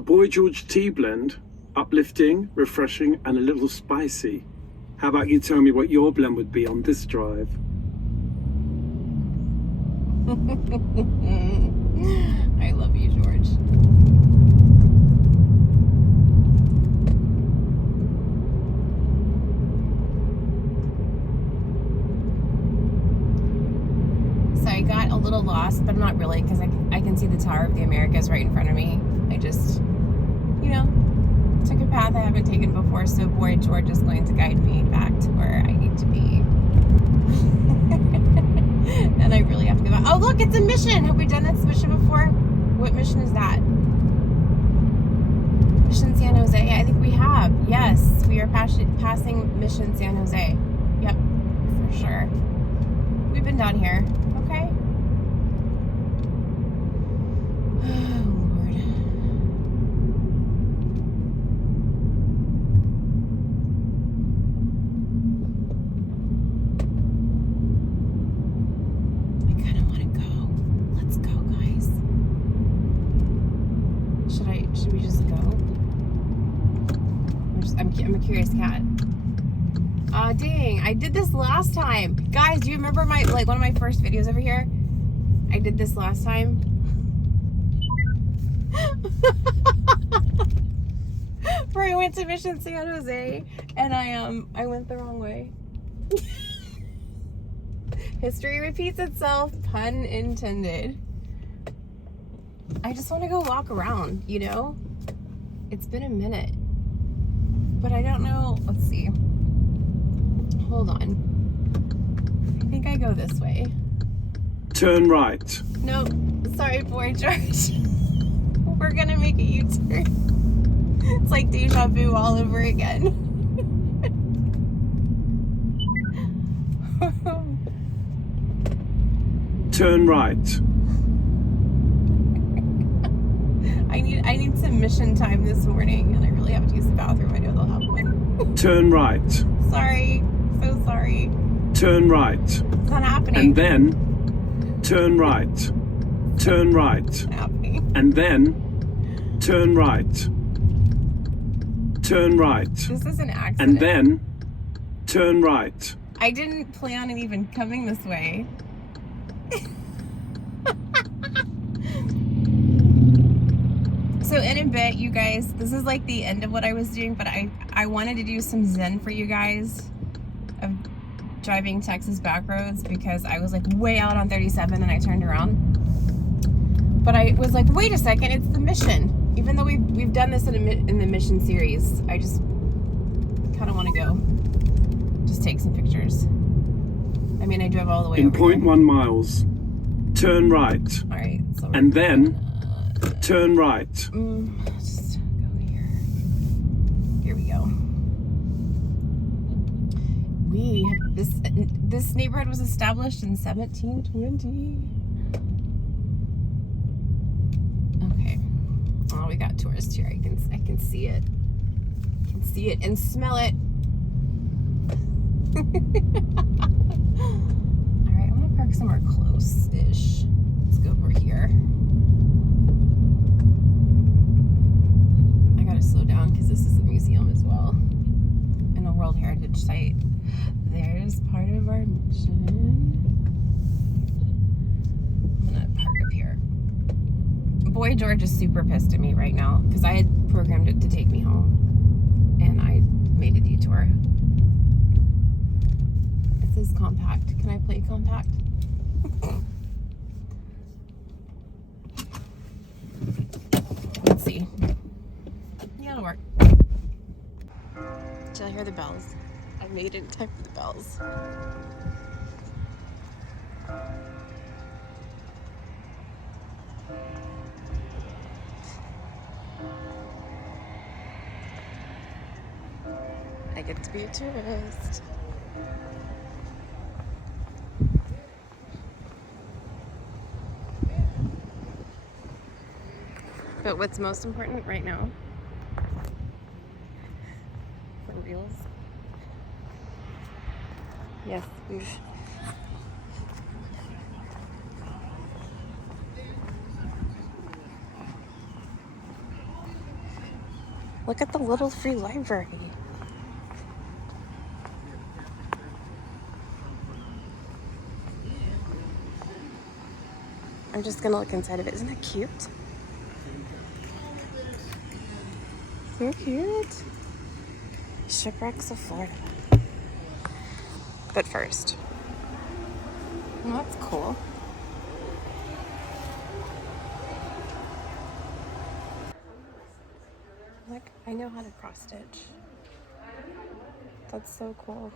the Boy George tea blend, uplifting, refreshing, and a little spicy. How about you tell me what your blend would be on this drive? I love you, George. So I got a little lost, but I'm not really, because I can see the Tower of the Americas right in front of me. I just, took a path I haven't taken before, so Boy George is going to guide me back to where I need to be. And I really have to go back. Oh, look, it's a mission. Have we done this mission before? What mission is that? Mission San Jose? I think we have. Yes, we are passing Mission San Jose. Yep, for sure. We've been down here. Okay. Oh, Lord. I kind of want to go. Let's go, guys. Should we just go? I'm a curious cat. Aw, dang, I did this last time. Guys, do you remember one of my first videos over here? I did this last time. Where I went to Mission San Jose and I went the wrong way. History repeats itself, pun intended. I just want to go walk around, It's been a minute. But I don't know. Let's see. Hold on. I think I go this way. Turn right. Nope. Sorry, Boy George. We're gonna make a U-turn. It's like deja vu all over again. Turn right. I need some mission time this morning, and I really have to use the bathroom. I know they'll have one. Turn right. Sorry. So sorry. Turn right. It's not happening. And then turn right. Turn right. It's not happening. And then turn right. Turn right. This is an accident. And then turn right. I didn't plan on even coming this way. So in a bit, you guys, this is like the end of what I was doing, but I wanted to do some zen for you guys of driving Texas back roads, because I was like way out on 37 and I turned around. But I was like, wait a second, it's the mission. Even though we've done this in the mission series, I just kind of want to go just take some pictures. I mean, I drove all the way in over 0.1 miles. Turn right. All right. So and then turn right. Just go here. Here we go. This neighborhood was established in 1720. Okay. Oh, we got tourists here. I can see it. I can see it and smell it. All right, I'm gonna park somewhere close-ish. Let's go over here. I gotta slow down because this is a museum as well, and a World Heritage Site. There's part of our mission. I'm gonna park up here. Boy George is super pissed at me right now because I had programmed it to take me home, and I made a detour. This is compact. Can I play compact? Let's see. Yeah, it'll work. Did I hear the bells? I made it in time for the bells. I get to be a tourist. But what's most important right now, for reals? Yes, we've Look at the little free library. I'm just gonna look inside of it. Isn't that cute? So cute. Shipwrecks of Florida. But first, well, that's cool. Look, I know how to cross stitch. That's so cool.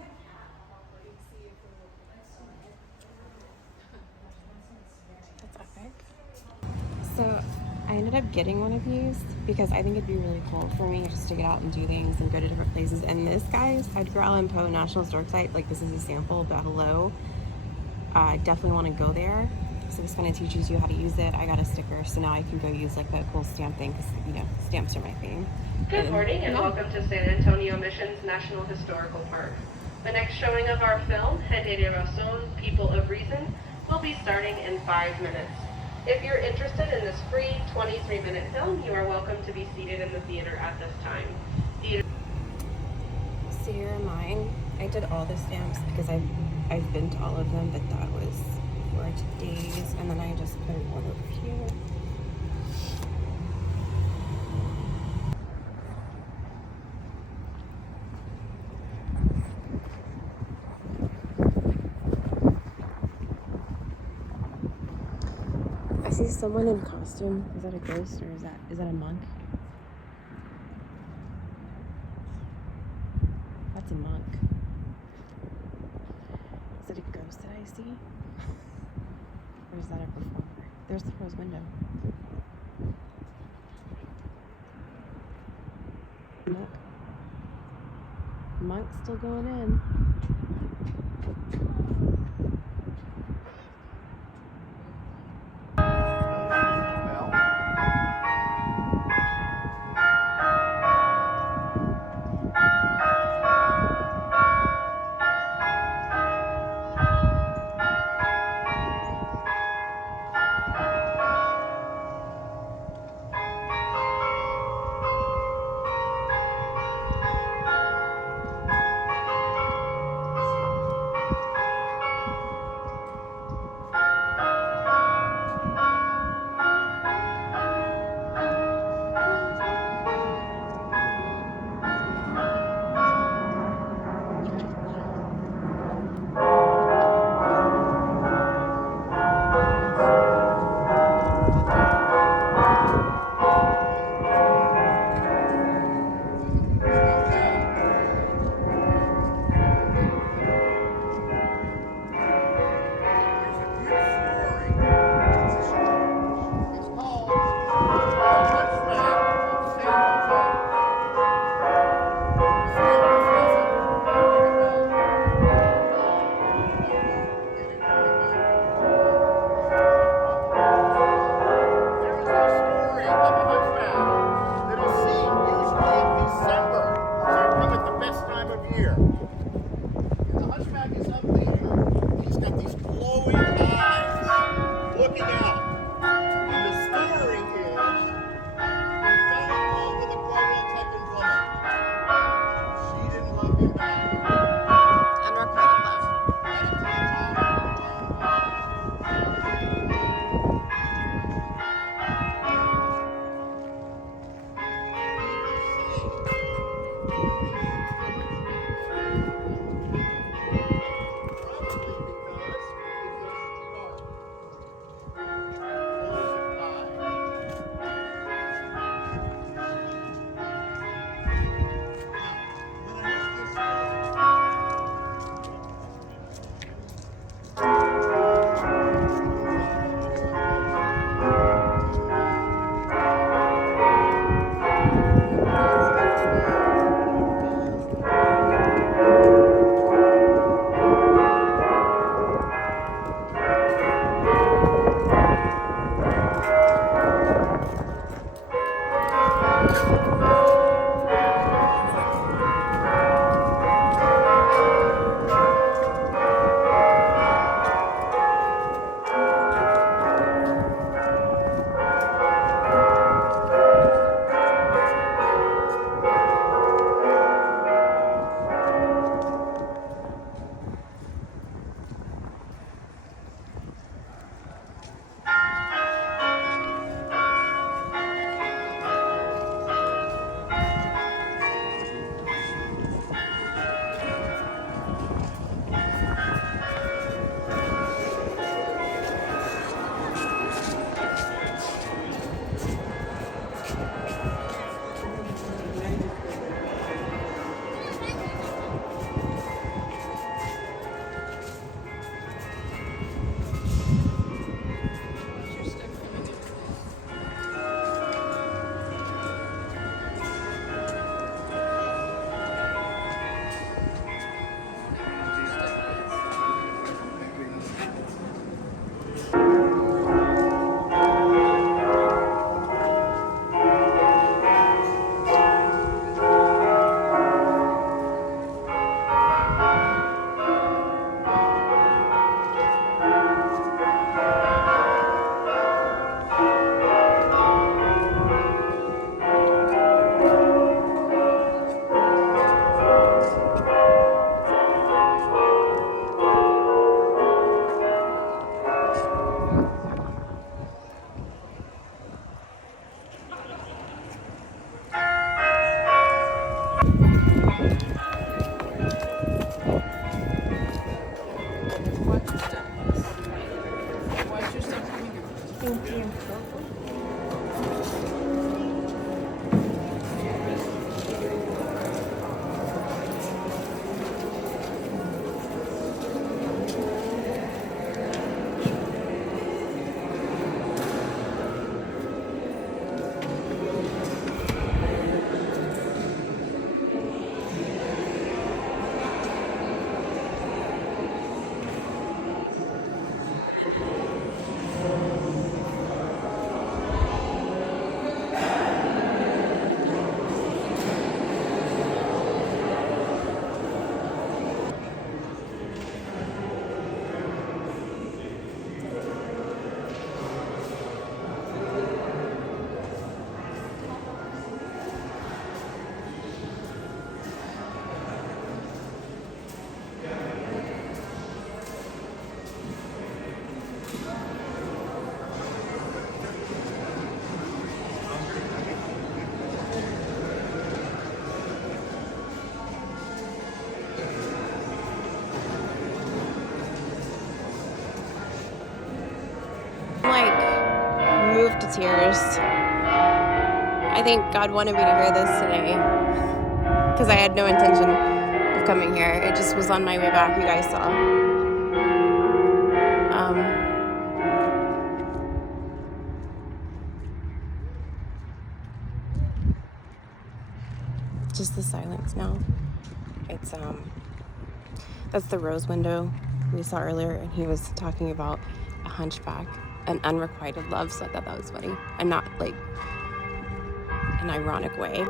That's epic. So I ended up getting one of these because I think it'd be really cool for me just to get out and do things and go to different places. And this, guys, Edgar Allan Poe National Historic Site, like this is a sample, but hello. I definitely want to go there. So this kind of teaches you how to use it. I got a sticker, so now I can go use like that cool stamp thing because, you know, stamps are my thing. Good morning and welcome to San Antonio Mission's National Historical Park. The next showing of our film, Gente de Razón, People of Reason, will be starting in 5 minutes. If you're interested in this free 23-minute film, you are welcome to be seated in the theater at this time. So here are mine. I did all the stamps because I've been to all of them, but that was for today's, and then I just put one over here. I see someone in costume. Is that a ghost or is that a monk? That's a monk. Is it a ghost that I see? Or is that a performer? There's the rose window. Look. Monk's still going in. Thank you. Moved to tears. I think God wanted me to hear this today because I had no intention of coming here. It just was on my way back, you guys saw. Just the silence now. It's that's the rose window we saw earlier, and he was talking about a hunchback, an unrequited love, so I thought that was funny, and not like an ironic way. And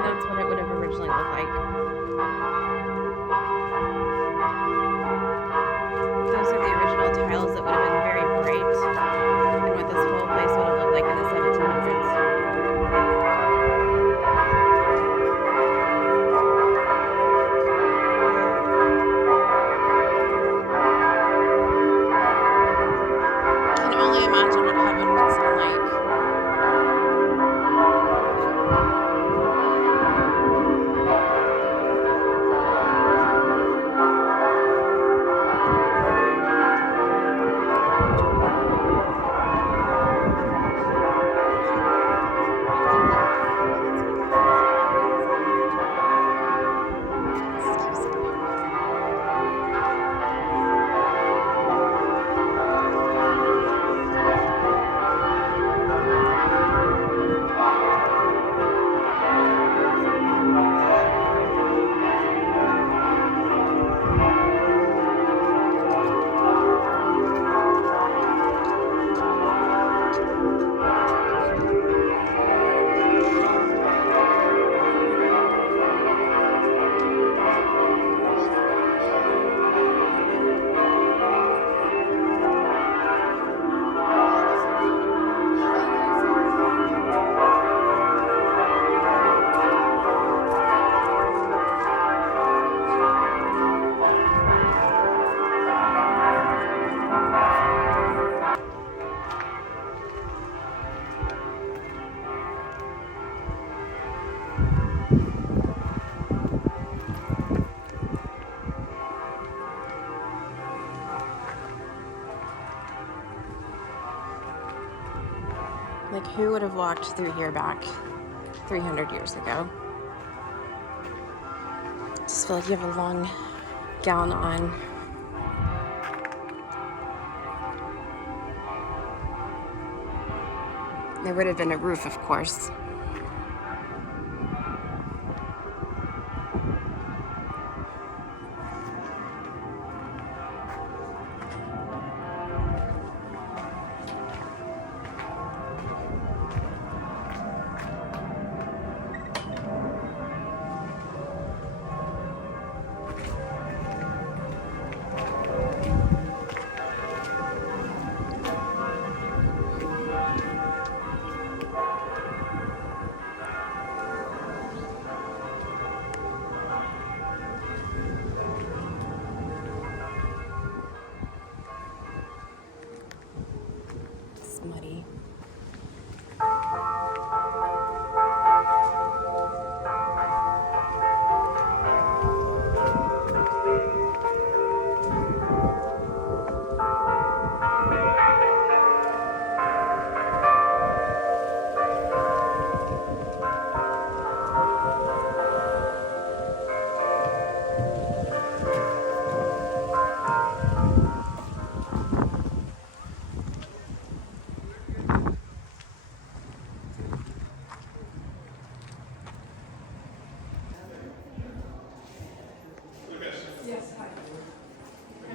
that's what it would have originally looked like. Those are the original tiles that would have been very bright, and what this whole place would have looked like in the 1700s. Like, who would have walked through here back 300 years ago? Just feel like you have a long gown on. There would have been a roof, of course.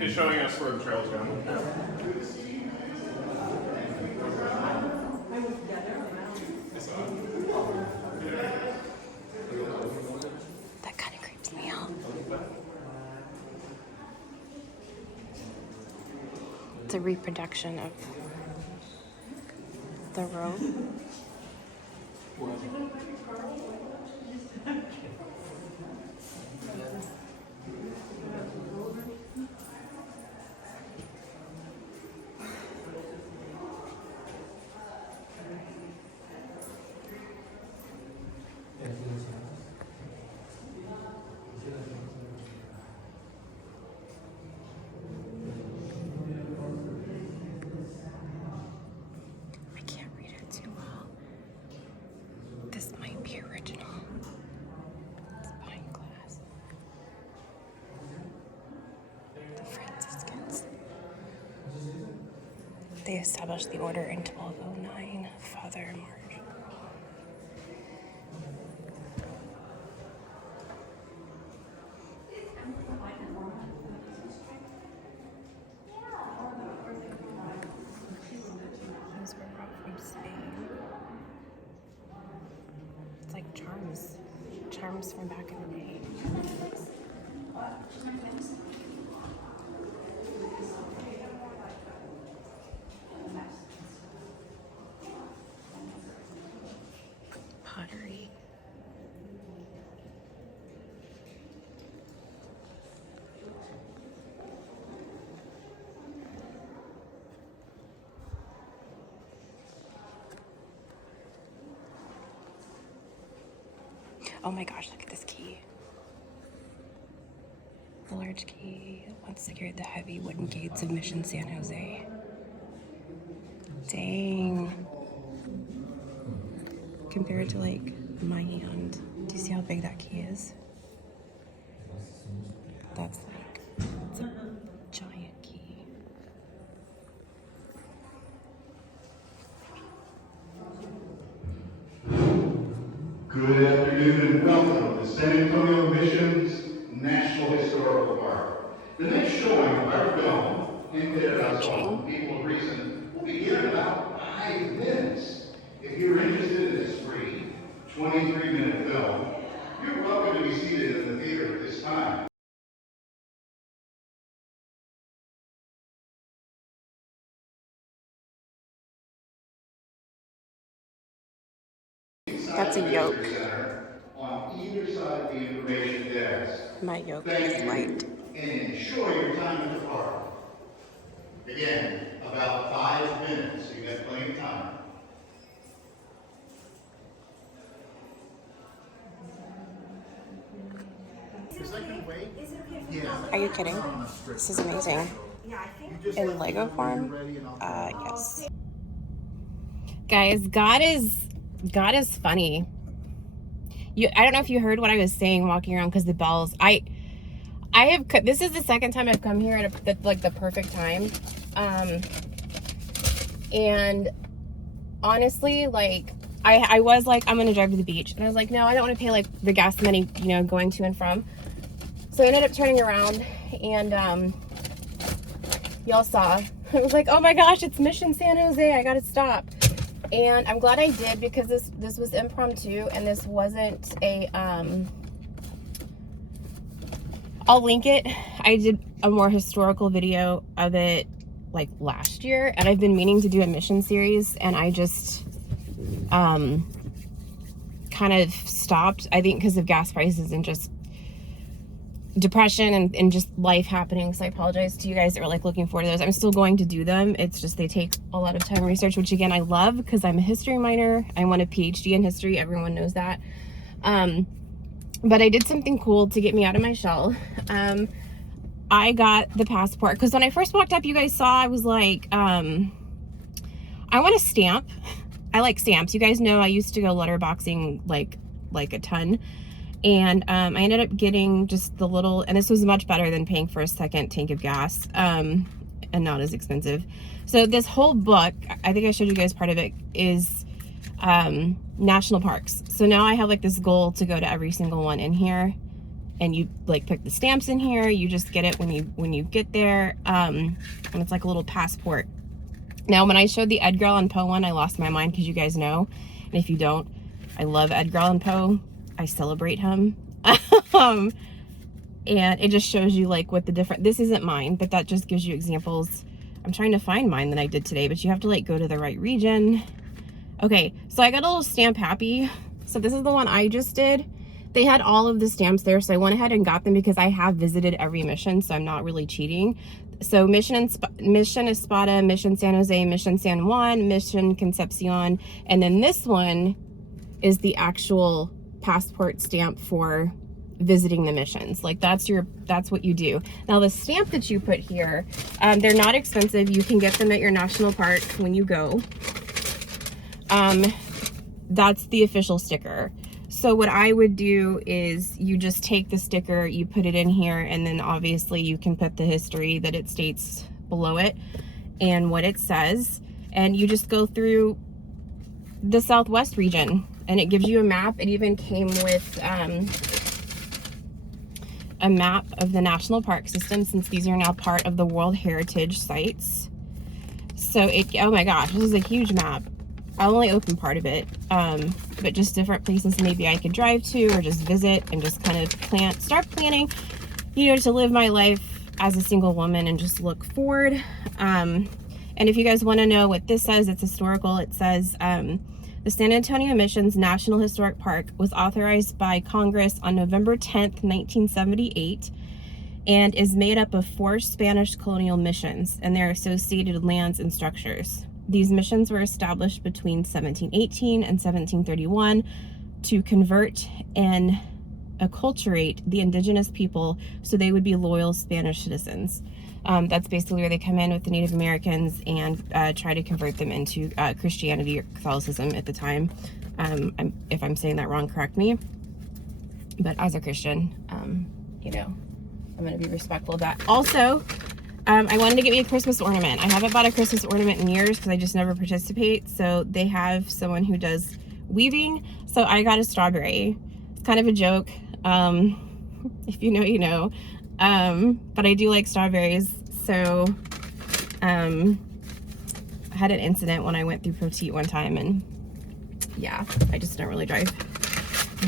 He's showing us where the trail's going. That kind of creeps me out. It's a reproduction of the road. I can't read it too well. This might be original. It's pine glass. The Franciscans. They established the order in 1209. Father March. Those were brought from Spain. It's like charms. Charms from back in the day. Pottery. Oh my gosh, look at this key. The large key once secured the heavy wooden gates of Mission San Jose. Dang. Compared to like my hand. Do you see how big that key is? That's like, it's a giant key. Good afternoon and welcome to San Antonio Mission's National Historical Park. The next showing of our film, Invidoes, People of Reason, will begin in about 5 minutes. If you're interested in this free 23-minute film, you're welcome to be seated in the theater at this time. That's a yoke. On either side of the information desk. My yoke Thank is you, white. and enjoy your time at the park. Again, about 5 minutes, so you have plenty of time. Are you kidding? This is amazing. In Lego form? Yes. Guys, God is funny. I don't know if you heard what I was saying walking around because the bells. This is the second time I've come here at like the perfect time. And honestly, like I was like, I'm gonna drive to the beach, and I was like, no, I don't want to pay like the gas money, going to and from. So I ended up turning around, and y'all saw. I was like, oh my gosh, it's Mission San Jose. I gotta stop. And I'm glad I did, because this was impromptu, and this wasn't a I'll link it. I did a more historical video of it like last year, and I've been meaning to do a mission series, and I just kind of stopped, I think because of gas prices and just depression and just life happening. So I apologize to you guys that were like looking forward to those. I'm still going to do them. It's just they take a lot of time and research, which again I love, because I'm a history minor. I want a PhD in history. Everyone knows that. But I did something cool to get me out of my shell. I got the passport, because when I first walked up, you guys saw, I was like, I want a stamp. I like stamps. You guys know I used to go letterboxing like a ton. And I ended up getting just the little, and this was much better than paying for a second tank of gas, and not as expensive. So this whole book, I think I showed you guys part of it, is national parks. So now I have like this goal to go to every single one in here and you like put the stamps in here. You just get it when you get there, and it's like a little passport. Now, when I showed the Edgar Allan Poe one, I lost my mind, because you guys know, and if you don't, I love Edgar Allan Poe. I celebrate him. And it just shows you like what the different, this isn't mine, but that just gives you examples. I'm trying to find mine that I did today, but you have to like go to the right region. Okay, so I got a little stamp happy. So this is the one I just did. They had all of the stamps there, so I went ahead and got them because I have visited every mission, so I'm not really cheating. So Mission Espada, Mission San Jose, Mission San Juan, Mission Concepcion, and then this one is the actual passport stamp for visiting the missions. Like that's what you do. Now the stamp that you put here, they're not expensive. You can get them at your national park when you go. That's the official sticker. So what I would do is you just take the sticker, you put it in here, and then obviously you can put the history that it states below it and what it says, and you just go through the Southwest region, and it gives you a map. It even came with a map of the national park system, since these are now part of the World Heritage Sites. So oh my gosh, this is a huge map. I'll only open part of it, but just different places maybe I could drive to or just visit, and just kind of start planning, you know, to live my life as a single woman and just look forward. And if you guys want to know what this says, it's historical. It says, the San Antonio Missions National Historic Park was authorized by Congress on November 10th, 1978, and is made up of 4 Spanish colonial missions and their associated lands and structures. These missions were established between 1718 and 1731 to convert and acculturate the indigenous people so they would be loyal Spanish citizens. That's basically where they come in with the Native Americans and try to convert them into Christianity or Catholicism at the time. If I'm saying that wrong, correct me. But as a Christian, you know, I'm going to be respectful of that. Also, I wanted to get me a Christmas ornament. I haven't bought a Christmas ornament in years because I just never participate. So they have someone who does weaving. So I got a strawberry. It's kind of a joke. If you know, you know. But I do like strawberries. So I had an incident when I went through Poteet one time, and yeah, I just don't really drive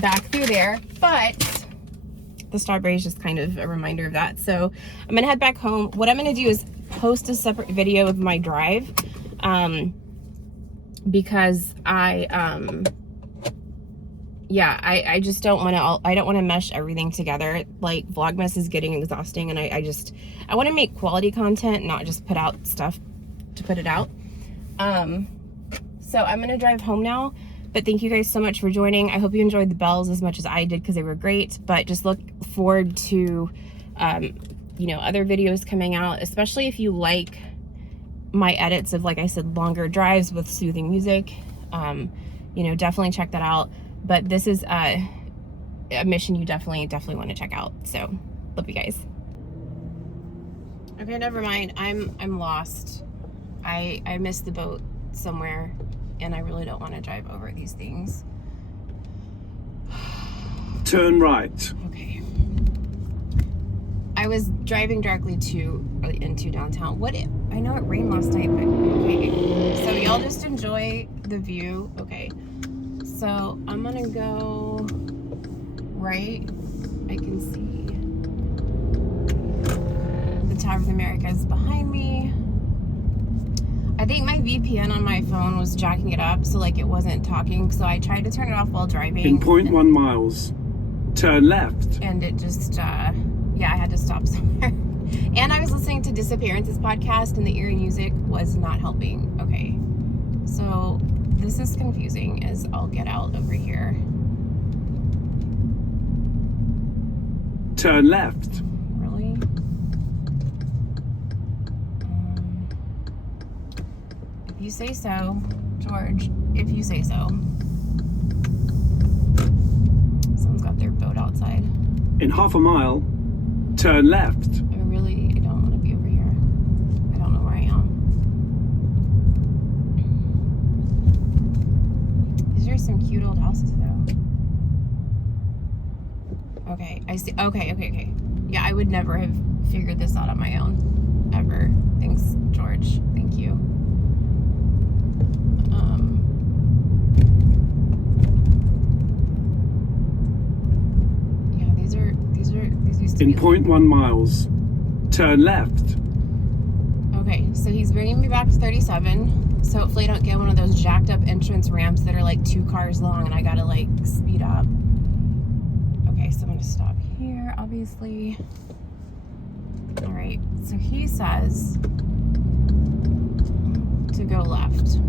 back through there. But the strawberry is just kind of a reminder of that. So I'm gonna head back home. What I'm gonna do is post a separate video of my drive, because I just don't want to, I don't want to mesh everything together. Like Vlogmas is getting exhausting, and I want to make quality content, not just put out stuff to put it out. So I'm gonna drive home now. But thank you guys so much for joining. I hope you enjoyed the bells as much as I did, because they were great. But just look forward to, you know, other videos coming out, especially if you like my edits of, like I said, longer drives with soothing music. You know, definitely check that out. But this is a mission you definitely want to check out. So, love you guys. Okay, never mind. I'm lost. I missed the boat somewhere, and I really don't want to drive over these things. Turn right. Okay. I was driving directly into downtown. I know it rained last night, but okay. So y'all just enjoy the view. Okay. So I'm gonna go right. I can see the Tower of the Americas behind me. I think my VPN on my phone was jacking it up, so like it wasn't talking, so I tried to turn it off while driving. In 0.1 miles, turn left. And it just, yeah, I had to stop somewhere. And I was listening to Disappearances podcast, and the eerie music was not helping. Okay, so this is confusing as I'll get out over here. Turn left. Really? If you say so, George. If you say so. Someone's got their boat outside. In half a mile, turn left. I don't want to be over here. I don't know where I am. These are some cute old houses, though. Okay, I see. Okay. Yeah, I would never have figured this out on my own, ever. Thanks, George. Thank you. Yeah, these used to In be 0.1 miles, turn left. Okay, so he's bringing me back to 37. So hopefully I don't get one of those jacked up entrance ramps that are like 2 cars long and I gotta like speed up. Okay, so I'm gonna stop here, obviously. All right, so he says to go left.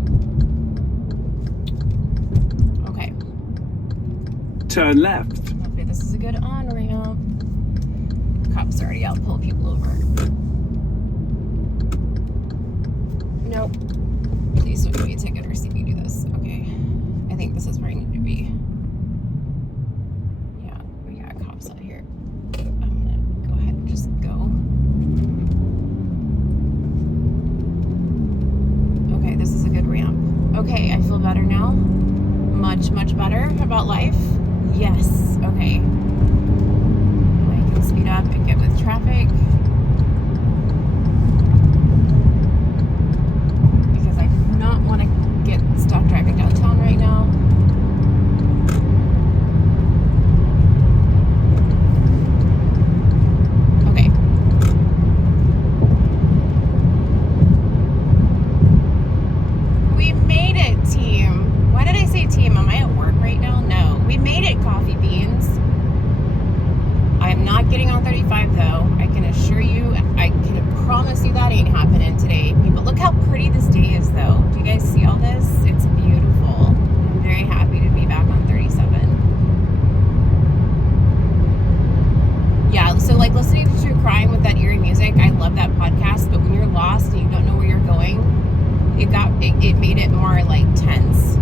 Okay. Turn left. Hopefully this is a good on-ramp. Cops already out, pull people over. Nope. Please don't give me a ticket or see me do this. Okay. I think this is where I need to be. Yeah, we got cops out here. I'm gonna go ahead and just go. Okay, this is a good ramp. Okay, I feel better now. Much, much better about life. Yes. Okay. I can speed up and get with traffic. Because I do not want to get stuck driving downtown right now. Okay. We made it, team. Why did I say team? Am I at work right now? No. We made it, Coffee Beans. I am not getting on 35 though. I can assure you, I can promise you that ain't happening today. But look how pretty this day is though. Do you guys see all this? It's beautiful. I'm very happy to be back on 37. Yeah, so like listening to true crime with that eerie music, I love that podcast, but when you're lost and you don't know where you're going, it made it more like tense.